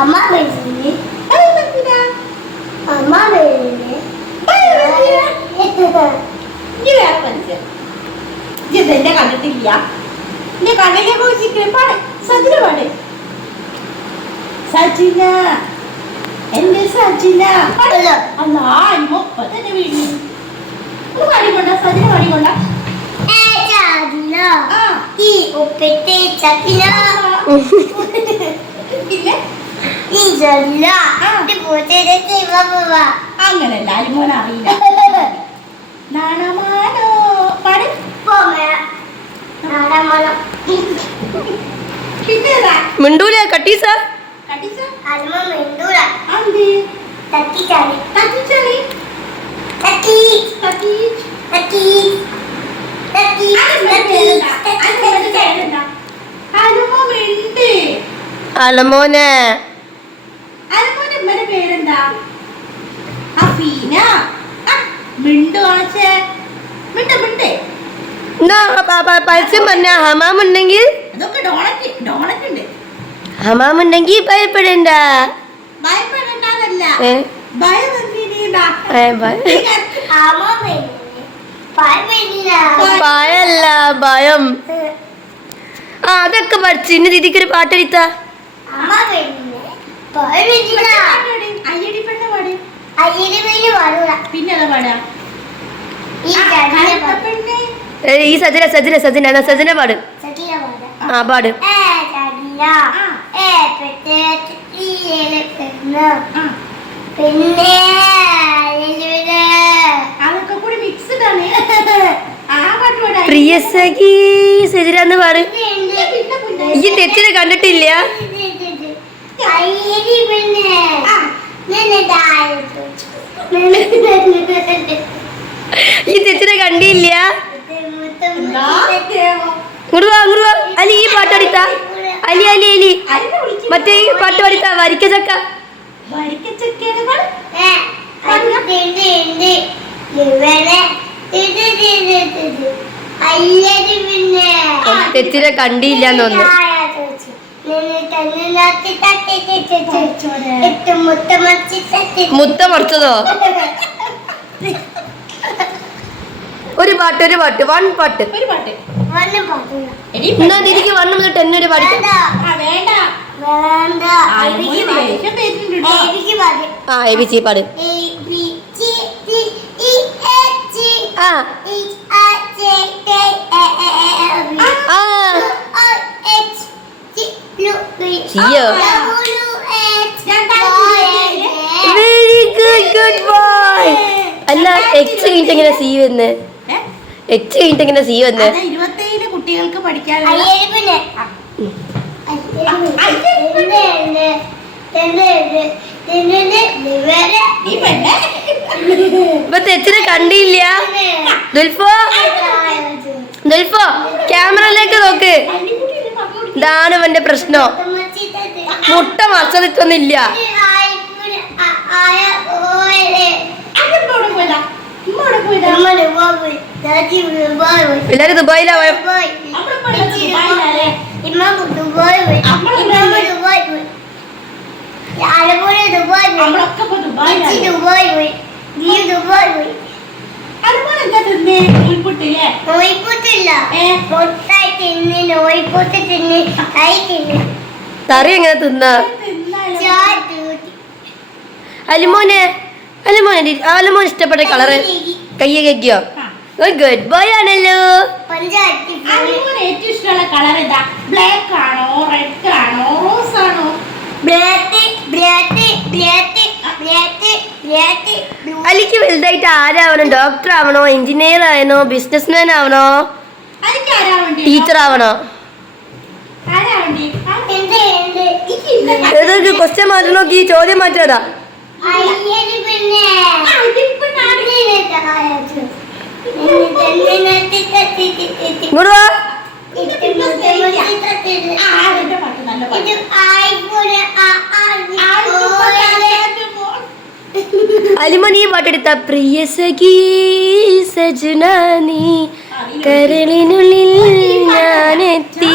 അമ്മ വരുന്നേ അമ്മ വരുന്നേ വേറെ മനസ്സിലാ ഇതെന്നെ കണ്ടിട്ടില്ല എന്റെ കണ്ണിലെ പോയി പാട് സജിന പാട് സജിന എന്റെ സജിന അല്ലാ ഇപ്പൊ തന്നെ വീണു പാടിക്കൊണ്ട സജിന പാടിക്കൊണ്ട ഈ ഉപ്പിട്ട് ചക്കില അങ്ങനല്ല അരിമോൻ അറിയില്ല നാണമാനോ പാട് മിണ്ടൂല കട്ടീസ അലമോനെ പേരെന്താ ഹഫീന മിണ്ടു കാണിച്ചേ മിണ്ട മിണ്ടേ പരസ്യം പറഞ്ഞ ഹമാമുണ്ടെങ്കിൽ അതൊക്കെ ഡോണറ്റ് ഉണ്ട് ഹമാമുണ്ടെങ്കിൽ ഭയപ്പെടണ്ട ഭയപ്പെടണ്ടല്ല ഭയം ഭയല്ല ഭയം ആ അതൊക്കെ പഠിച്ചു ഇന്ന് ദീദിക്ക് ഒരു പാട്ടെടുത്ത പിന്നെ പാടാ ഈ സജന സജന സജന സജന പാട് ആ പാട് പിന്നെ അതൊക്കെ കൂടി മിക്സ്ഡ് ആണ് ആ പാട്ട് പാടാ പ്രിയ സഖി സജന പാട് ഈ തെറ്റിനെ കണ്ടിട്ടില്ല ഈ തെറ്റിനെ കണ്ടില്ല അങ്ങോട്ട് വാ അലി ഈ പാട്ട് പഠിത്ത അലി അലി അലി മറ്റേ ഈ പാട്ട് പഠിത്ത വരിക്ക ചക്ക തെറ്റിനെ കണ്ടില്ല മുത്ത മറിച്ചതോ ഒരു പാട്ട് വൺ പാട്ട് എന്നാ ദിദിക്ക് 1 മുതൽ 10 വരെ പാടിക്കാം ആ എ ബി സി പാട് വെരി ഗുഡ് ബോയ് അല്ല എക്സ് കഴിഞ്ഞിട്ട് എങ്ങനെ സി വന്ന് എക്സ് കഴിഞ്ഞിട്ട് എങ്ങനെ സി വന്ന് 27 കുട്ടികൾക്ക് പഠിക്കാൻ ഇപ്പൊ തെറ്റിനെ കണ്ടില്ല ദുൽഫോ ദുൽഫോ ക്യാമറയിലേക്ക് നോക്ക് ഇതാണ് അവന്റെ പ്രശ്നം മുട്ട മറച്ചതിട്ടൊന്നില്ല എല്ലാരും ദുബായിലാ തറി എങ്ങനെ തിന്നാ അലിമോനെ അലിമോനെ അലിമോൻ ഇഷ്ടപ്പെട്ട കളറ് കയ്യ കയ്യോ ഗുഡ് ബോയ് ആണല്ലോ ഏറ്റവും ഇഷ്ടമുള്ള കളർ ഏതാ ബ്ലാക്ക് ആണോ റെഡ് ആണോ റോസ് ആണോ അലിക്ക് വലുതായിട്ട് ആരാവണം ഡോക്ടർ ആവണോ എഞ്ചിനീയർ ആവണോ ബിസിനസ്മാൻ ആവണോ ടീച്ചർ ആവണോ ഏതൊക്കെ ക്വസ്റ്റ്യൻ മാറ്റി നോക്കി ചോദ്യം മാറ്റാതാ ഇങ്ങോട്ട് വാ അലിമോൻ ഈ പാട്ടെടുത്ത പ്രിയ സഖി സജനാനി കരളിനുള്ളിൽ ഞാനെത്തി